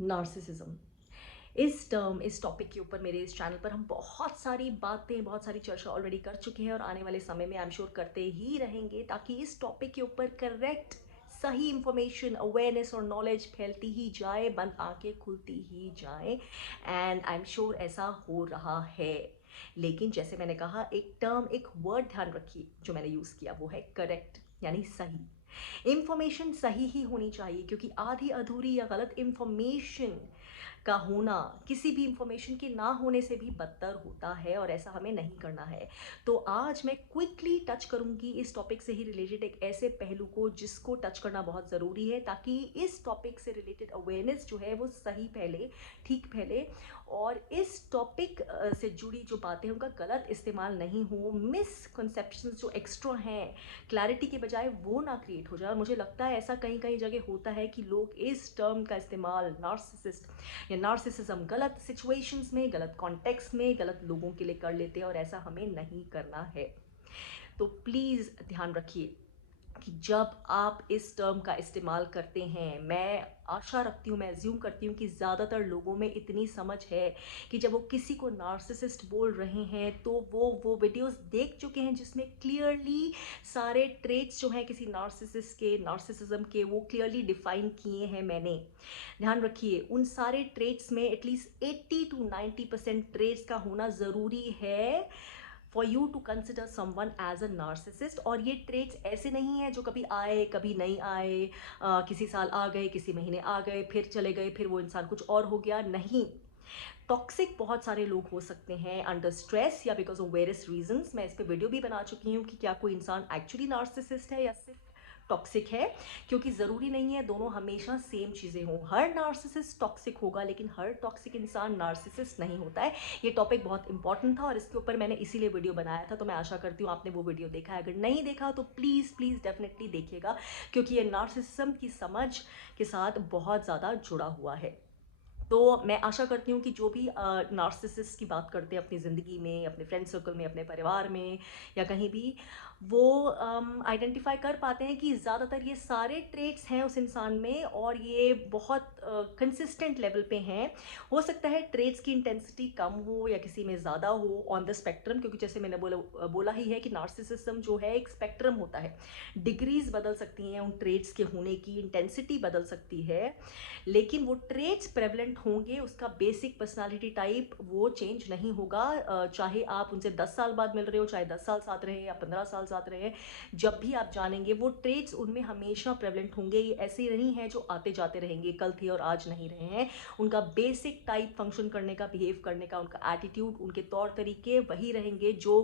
Narcissism. इस topic के ऊपर मेरे इस चैनल पर हम बहुत सारी बातें, बहुत सारी चर्चा ऑलरेडी कर चुके हैं और आने वाले समय में आई एम श्योर करते ही रहेंगे, ताकि इस टॉपिक के ऊपर करेक्ट सही इंफॉर्मेशन, अवेयरनेस और नॉलेज फैलती ही जाए, बंद आंखें खुलती ही जाए। एंड आई एम श्योर ऐसा हो रहा है। लेकिन जैसे मैंने कहा, एक टर्म, एक वर्ड ध्यान रखिए जो मैंने यूज़ किया, वो है करेक्ट, यानी सही। इंफॉर्मेशन सही ही होनी चाहिए, क्योंकि आधी अधूरी या गलत इंफॉर्मेशन का होना किसी भी इंफॉर्मेशन के ना होने से भी बदतर होता है, और ऐसा हमें नहीं करना है। तो आज मैं क्विकली टच करूंगी इस टॉपिक से ही रिलेटेड एक ऐसे पहलू को जिसको टच करना बहुत ज़रूरी है, ताकि इस टॉपिक से रिलेटेड अवेयरनेस जो है वो सही फैले, ठीक फैले, और इस टॉपिक से जुड़ी जो बातें हैं उनका गलत इस्तेमाल नहीं हो, मिसकंसेप्शन जो एक्स्ट्रा हैं क्लैरिटी के बजाय वो ना क्रिएट हो जाए। और मुझे लगता है ऐसा कहीं कहीं जगह होता है कि लोग इस टर्म का इस्तेमाल नार्सिसिस्ट या नार्सिसिज्म गलत सिचुएशंस में, गलत कॉन्टेक्स्ट में, गलत लोगों के लिए कर लेते हैं, और ऐसा हमें नहीं करना है। तो प्लीज़ ध्यान रखिए कि जब आप इस टर्म का इस्तेमाल करते हैं, मैं आशा रखती हूँ, मैं एज्यूम करती हूँ कि ज़्यादातर लोगों में इतनी समझ है कि जब वो किसी को नार्सिसिस्ट बोल रहे हैं तो वो वीडियोस देख चुके हैं जिसमें क्लियरली सारे ट्रेट्स जो हैं किसी नार्सिसिस्ट के, नार्सिसिज्म के, वो क्लियरली डिफाइन किए हैं मैंने। ध्यान रखिए, उन सारे ट्रेट्स में एटलीस्ट 80 to 90% ट्रेट्स का होना ज़रूरी है for you to consider someone as a narcissist. और ये ट्रेट्स ऐसे नहीं है जो कभी आए कभी नहीं आए, किसी साल आ गए, किसी महीने आ गए, फिर चले गए, फिर वो इंसान कुछ और हो गया, नहीं। टॉक्सिक बहुत सारे लोग हो सकते हैं अंडर स्ट्रेस या बिकॉज ऑफ वेरियस रीजंस। मैं इस पे वीडियो भी बना चुकी हूँ कि क्या कोई इंसान एक्चुअली नार्सिसिस्ट है या सिर्फ टॉक्सिक है, क्योंकि ज़रूरी नहीं है दोनों हमेशा सेम चीज़ें हों। हर नार्सिसिस्ट टॉक्सिक होगा, लेकिन हर टॉक्सिक इंसान नार्सिसिस्ट नहीं होता है। ये टॉपिक बहुत इंपॉर्टेंट था और इसके ऊपर मैंने इसीलिए वीडियो बनाया था। तो मैं आशा करती हूँ आपने वो वीडियो देखा है। अगर नहीं देखा तो प्लीज़ प्लीज़ डेफिनेटली देखिएगा, क्योंकि ये नार्सिसिज्म की समझ के साथ बहुत ज़्यादा जुड़ा हुआ है। तो मैं आशा करती हूँ कि जो भी नार्सिसिस्ट की बात करते हैं अपनी ज़िंदगी में, अपने फ्रेंड सर्कल में, अपने परिवार में या कहीं भी, वो आइडेंटिफाई कर पाते हैं कि ज़्यादातर ये सारे ट्रेट्स हैं उस इंसान में, और ये बहुत कंसिस्टेंट लेवल पे हैं। हो सकता है ट्रेट्स की इंटेंसिटी कम हो या किसी में ज़्यादा हो ऑन द स्पेक्ट्रम, क्योंकि जैसे मैंने बोला ही है कि नार्सिसिज्म जो है एक स्पेक्ट्रम होता है। डिग्रीज बदल सकती हैं उन ट्रेट्स के होने की, इंटेंसिटी बदल सकती है, लेकिन वो ट्रेट्स प्रेवलेंट होंगे, उसका बेसिक पर्सनालिटी टाइप वो चेंज नहीं होगा। चाहे आप उनसे 10 साल बाद मिल रहे हो, चाहे 10 साल साथ रहे या 15 साल साथ रहे, जब भी आप जानेंगे वो ट्रेट्स उनमें हमेशा प्रेवलेंट होंगे। ये ऐसे नहीं है जो आते जाते रहेंगे, कल थे और आज नहीं रहे हैं। उनका बेसिक टाइप, फंक्शन करने का, बिहेव करने का, उनका एटीट्यूड, उनके तौर तरीके वही रहेंगे जो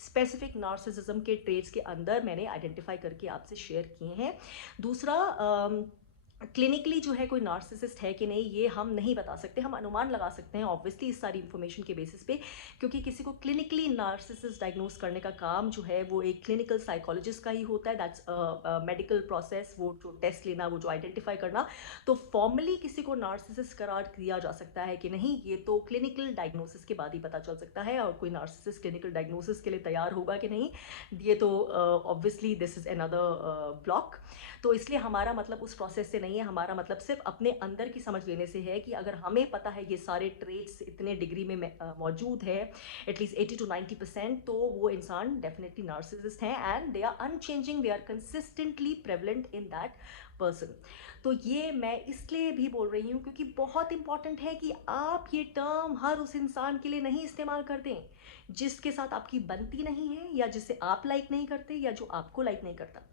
स्पेसिफिक नार्सिसिज्म के ट्रेट्स के अंदर मैंने आइडेंटिफाई करके आपसे शेयर किए हैं। दूसरा, क्लिनिकली जो है कोई नार्सिसिस्ट है कि नहीं ये हम नहीं बता सकते, हम अनुमान लगा सकते हैं ऑब्वियसली इस सारी इंफॉर्मेशन के बेसिस पे, क्योंकि किसी को क्लिनिकली नार्सिसिस्ट डायग्नोस करने का काम जो है वो एक क्लिनिकल साइकोलॉजिस्ट का ही होता है। दैट्स मेडिकल प्रोसेस, वो जो टेस्ट लेना, वो जो आइडेंटिफाई करना। तो फॉर्मली किसी को नार्सिसिस्ट करार दिया जा सकता है कि नहीं, ये तो क्लिनिकल डायग्नोसिस के बाद ही पता चल सकता है, और कोई नार्सिसिस्ट क्लिनिकल डायग्नोसिस के लिए तैयार होगा कि नहीं, ये तो obviously this is another block. तो इसलिए हमारा मतलब उस प्रोसेस से नहीं है, हमारा मतलब सिर्फ अपने अंदर की समझ लेने से है कि अगर हमें पता है ये सारे ट्रेट्स इतने डिग्री में मौजूद है, एटलीस्ट 80 to 90%, तो वो इंसान डेफिनेटली नार्सिसिस्ट हैं, and they are unchanging, they are consistently prevalent in that person. तो ये मैं इसलिए भी बोल रही हूँ क्योंकि बहुत इंपॉर्टेंट है कि आप ये टर्म हर उस इंसान के लिए नहीं इस्तेमाल कर दें जिसके साथ आपकी बनती नहीं है, या जिसे आप लाइक नहीं करते, या जो आपको लाइक नहीं करता।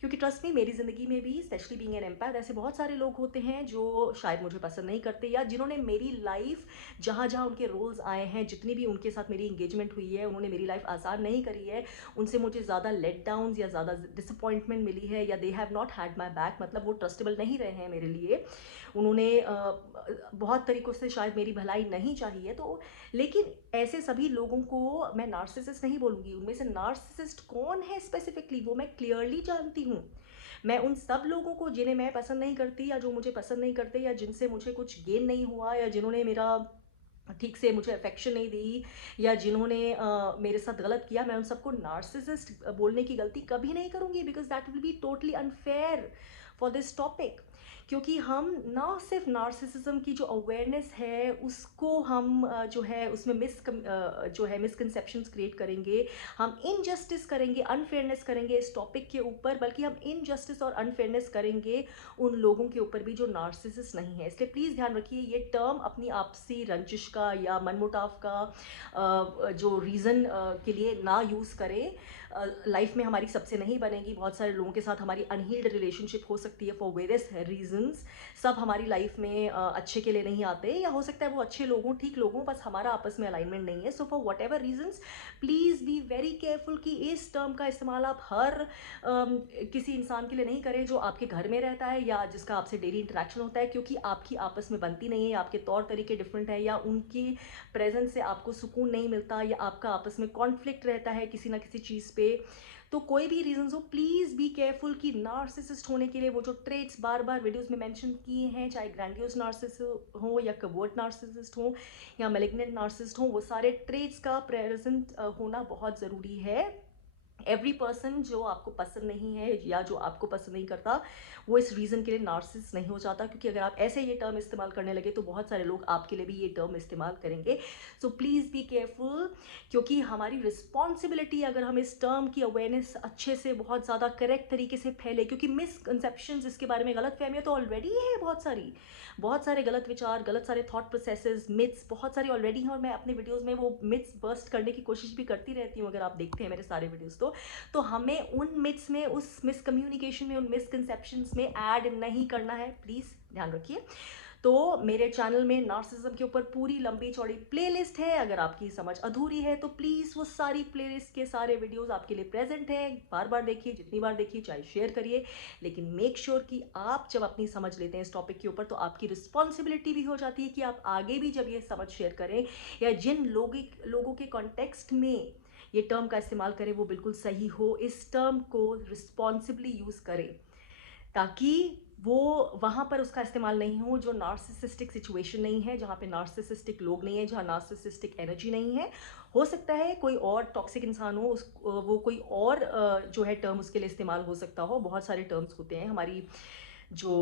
क्योंकि ट्रस्ट मी, मेरी ज़िंदगी में भी, स्पेशली बीइंग एन एम्पैथ, ऐसे बहुत सारे लोग होते हैं जो शायद मुझे पसंद नहीं करते, या जिन्होंने मेरी लाइफ, जहाँ जहाँ उनके रोल्स आए हैं, जितनी भी उनके साथ मेरी इंगेजमेंट हुई है, उन्होंने मेरी लाइफ आसान नहीं करी है। उनसे मुझे ज़्यादा लेट डाउन्स या ज़्यादा डिसअपॉइंटमेंट मिली है, या they have not had my back, मतलब वो ट्रस्टेबल नहीं रहे हैं मेरे लिए। उन्होंने बहुत तरीक़ों से शायद मेरी भलाई नहीं चाहिए है। तो लेकिन ऐसे सभी लोगों को मैं नार्सिसिस्ट नहीं बोलूँगी। उनमें से नार्सिसिस्ट कौन है स्पेसिफिकली वो मैं क्लियरली जानती हूँ। मैं उन सब लोगों को जिन्हें मैं पसंद नहीं करती, या जो मुझे पसंद नहीं करते, या जिनसे मुझे कुछ गेन नहीं हुआ, या जिन्होंने मेरा ठीक से मुझे अफेक्शन नहीं दी, या जिन्होंने मेरे साथ गलत किया, मैं उन सबको नार्सिसिस्ट बोलने की गलती कभी नहीं करूँगी, because that will be totally unfair for this topic. क्योंकि हम ना सिर्फ नार्सिसिज्म की जो अवेयरनेस है उसको हम जो है उसमें जो है मिसकंसेप्शंस क्रिएट करेंगे, हम इनजस्टिस करेंगे, अनफेयरनेस करेंगे इस टॉपिक के ऊपर, बल्कि हम इनजस्टिस और अनफेयरनेस करेंगे उन लोगों के ऊपर भी जो नार्सिसिस्ट नहीं है। इसलिए प्लीज़ ध्यान रखिए, ये टर्म अपनी आपसी रंजिश का या मनमुटाव का जो रीज़न के लिए ना यूज़ करें। लाइफ में हमारी सबसे नहीं बनेगी, बहुत सारे लोगों के साथ हमारी अनहील्ड रिलेशनशिप हो सकती है फॉर वेरियस रीजंस। सब हमारी लाइफ में अच्छे के लिए नहीं आते, या हो सकता है वो अच्छे लोगों, ठीक लोगों, बस हमारा आपस में अलाइनमेंट नहीं है। So for whatever reasons, please be very careful कि इस टर्म का इस्तेमाल आप हर किसी इंसान के लिए नहीं करें जो आपके घर में रहता है या जिसका आपसे डेली इंटरेक्शन होता है, क्योंकि आपकी आपस में बनती नहीं है, आपके तौर तरीके डिफरेंट है, या उनकी प्रेजेंस से आपको सुकून नहीं मिलता, या आपका आपस में कॉन्फ्लिक्ट रहता है किसी ना किसी चीज़ पे। तो कोई भी रीजंस हो, प्लीज़ बी केयरफुल कि नार्सिसिस्ट होने के लिए वो जो ट्रेट्स बार बार वीडियोस में मेंशन किए हैं, चाहे ग्रैंडियोस नार्सिसिस्ट हो या कवर्ट नार्सिसिस्ट हो या मैलिग्नेंट नार्सिसिस्ट हो, वो सारे ट्रेट्स का प्रेजेंट होना बहुत ज़रूरी है। एवरी पर्सन जो आपको पसंद नहीं है या जो आपको पसंद नहीं करता, वो इस रीज़न के लिए नार्सिसिस्ट नहीं हो जाता, क्योंकि अगर आप ऐसे ये टर्म इस्तेमाल करने लगे तो बहुत सारे लोग आपके लिए भी ये टर्म इस्तेमाल करेंगे। सो प्लीज़ बी केयरफुल, क्योंकि हमारी रिस्पॉन्सिबिलिटी, अगर हम इस टर्म की अवेयरनेस अच्छे से बहुत ज़्यादा करेक्ट तरीके से फैले, क्योंकि मिसकंसेप्शंस इसके बारे में, गलत फहमियाँ तो ऑलरेडी है बहुत सारी, बहुत सारे गलत विचार, गलत सारे थॉट प्रोसेसेस, मिथ्स बहुत सारे ऑलरेडी हैं, और मैं अपने वीडियोस में वो मिथ्स बर्स्ट करने की कोशिश भी करती रहती हूँ, अगर आप देखते हैं मेरे सारे वीडियोस तो हमें उन मिथ्स में, उस मिसकम्युनिकेशन में, उन मिसकंसेप्शंस में ऐड नहीं करना है, प्लीज़ ध्यान रखिए। तो मेरे चैनल में नार्सिसिज्म के ऊपर पूरी लंबी चौड़ी प्लेलिस्ट है, अगर आपकी समझ अधूरी है तो प्लीज़ वो सारी प्लेलिस्ट के सारे वीडियोस आपके लिए प्रेजेंट हैं, बार बार देखिए, जितनी बार देखिए, चाहे शेयर करिए, लेकिन मेक श्योर कि आप जब अपनी समझ लेते हैं इस टॉपिक के ऊपर, तो आपकी रिस्पॉन्सिबिलिटी भी हो जाती है कि आप आगे भी जब ये समझ शेयर करें या जिन लोगों के कॉन्टेक्स्ट में ये टर्म का इस्तेमाल करें वो बिल्कुल सही हो, इस टर्म को रिस्पॉन्सिबली यूज़ करें, ताकि वो वहाँ पर उसका इस्तेमाल नहीं हो जो नार्सिसिस्टिक सिचुएशन नहीं है, जहाँ पे नार्सिसिस्टिक लोग नहीं है, जहाँ नार्सिसिस्टिक एनर्जी नहीं है। हो सकता है कोई और टॉक्सिक इंसान हो, वो कोई और जो है टर्म उसके लिए इस्तेमाल हो सकता हो। बहुत सारे टर्म्स होते हैं हमारी जो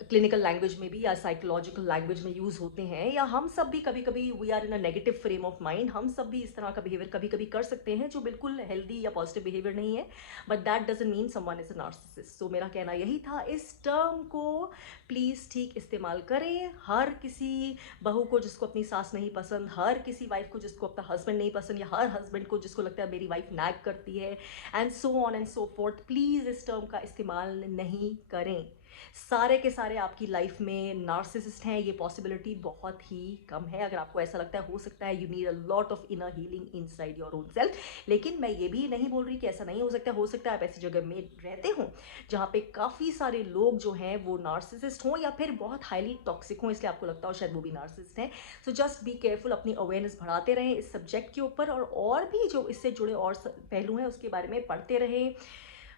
क्लिनिकल लैंग्वेज में भी या साइकोलॉजिकल लैंग्वेज में यूज़ होते हैं, या हम सब भी कभी कभी we are in a negative frame of mind, हम सब भी इस तरह का बिहेवियर कभी कभी कर सकते हैं जो बिल्कुल हेल्दी या पॉजिटिव बिहेवियर नहीं है, but that doesn't mean someone is a narcissist. So मेरा कहना यही था, इस टर्म को प्लीज़ ठीक इस्तेमाल करें। हर किसी बहू को जिसको अपनी सास नहीं पसंद, हर किसी वाइफ को जिसको अपना हस्बैंड नहीं पसंद, या हर हस्बैंड को जिसको लगता है मेरी वाइफ नैग करती है, and so on and so fourth, please इस टर्म का इस्तेमाल नहीं करें। सारे के सारे आपकी लाइफ में नार्सिसिस्ट हैं, ये पॉसिबिलिटी बहुत ही कम है। अगर आपको ऐसा लगता है, हो सकता है you need a lot of inner healing inside your own self, लेकिन मैं ये भी नहीं बोल रही कि ऐसा नहीं हो सकता। हो सकता है आप ऐसी जगह में रहते हो जहाँ पे काफ़ी सारे लोग जो हैं वो नार्सिसिस्ट हों या फिर बहुत हाईली टॉक्सिक हों, इसलिए आपको लगता हो शायद वो भी नार्सिसिस्ट हैं। सो जस्ट बी केयरफुल, अपनी अवेयरनेस बढ़ाते रहें इस सब्जेक्ट के ऊपर, और भी जो इससे जुड़े और पहलू हैं उसके बारे में पढ़ते रहें,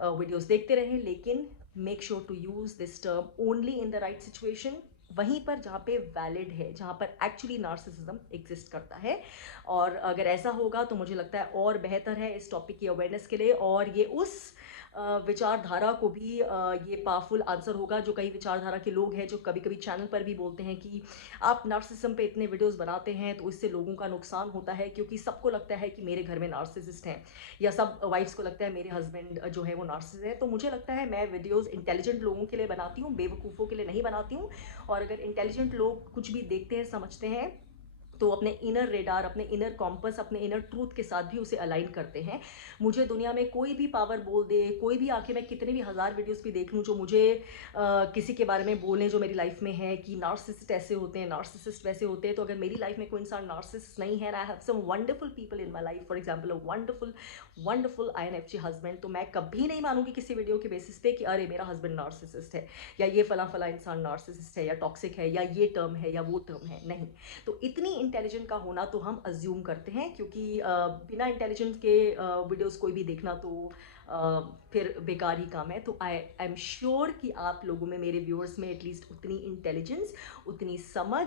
वीडियोस देखते रहें, लेकिन make sure to use this term only in the right situation, वहीं पर जहाँ पे वैलिड है, जहाँ पर एक्चुअली नार्सिसिज्म एग्जिस्ट करता है। और अगर ऐसा होगा तो मुझे लगता है और बेहतर है इस टॉपिक की अवेयरनेस के लिए, और ये उस विचारधारा को भी ये पावरफुल आंसर होगा जो कई विचारधारा के लोग हैं जो कभी कभी चैनल पर भी बोलते हैं कि आप नार्सिसिज्म पे इतने वीडियोस बनाते हैं तो इससे लोगों का नुकसान होता है, क्योंकि सबको लगता है कि मेरे घर में नार्सिसिस्ट हैं, या सब वाइफ्स को लगता है मेरे हस्बैंड जो है वो नार्सिसिस्ट है। तो मुझे लगता है मैं वीडियोस इंटेलिजेंट लोगों के लिए बनाती हूँ, बेवकूफ़ों के लिए नहीं बनाती हूँ। और अगर इंटेलिजेंट लोग कुछ भी देखते हैं, समझते हैं, तो अपने इनर रेडार, अपने इनर कॉम्पस, अपने इनर ट्रूथ के साथ भी उसे अलाइन करते हैं। मुझे दुनिया में कोई भी पावर बोल दे, कोई भी आके मैं कितने भी हज़ार वीडियोस भी देख लूँ जो मुझे किसी के बारे में बोलें जो मेरी लाइफ में है कि नार्सिसिस्ट ऐसे होते हैं, नार्सिसिस्ट वैसे होते हैं, तो अगर मेरी लाइफ में कोई इंसान नार्सिसिस्ट नहीं है, I have some wonderful people in my life, for example a wonderful wonderful INFJ husband, तो मैं कभी नहीं मानूंगी किसी वीडियो के बेसिस पे कि अरे मेरा हस्बैंड नार्सिसिस्ट है, या ये फला फला इंसान नार्सिसिस्ट है, या टॉक्सिक है, या ये टर्म है, या वो टर्म है। नहीं, तो इतनी इंटेलिजेंट का होना तो हम अज्यूम करते हैं, क्योंकि बिना इंटेलिजेंस के वीडियोस कोई भी देखना तो फिर बेकार ही काम है। तो आई एम श्योर कि आप लोगों में, मेरे व्यूअर्स में एटलीस्ट उतनी इंटेलिजेंस, उतनी समझ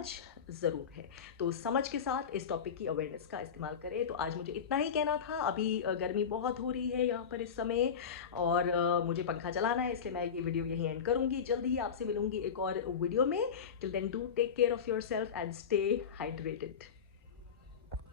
ज़रूर है। तो समझ के साथ इस टॉपिक की अवेयरनेस का इस्तेमाल करें। तो आज मुझे इतना ही कहना था। अभी गर्मी बहुत हो रही है यहाँ पर इस समय, और मुझे पंखा चलाना है, इसलिए मैं ये वीडियो यहीं एंड करूँगी। जल्दी ही आपसे मिलूँगी एक और वीडियो में। Till then do take care of yourself and stay hydrated.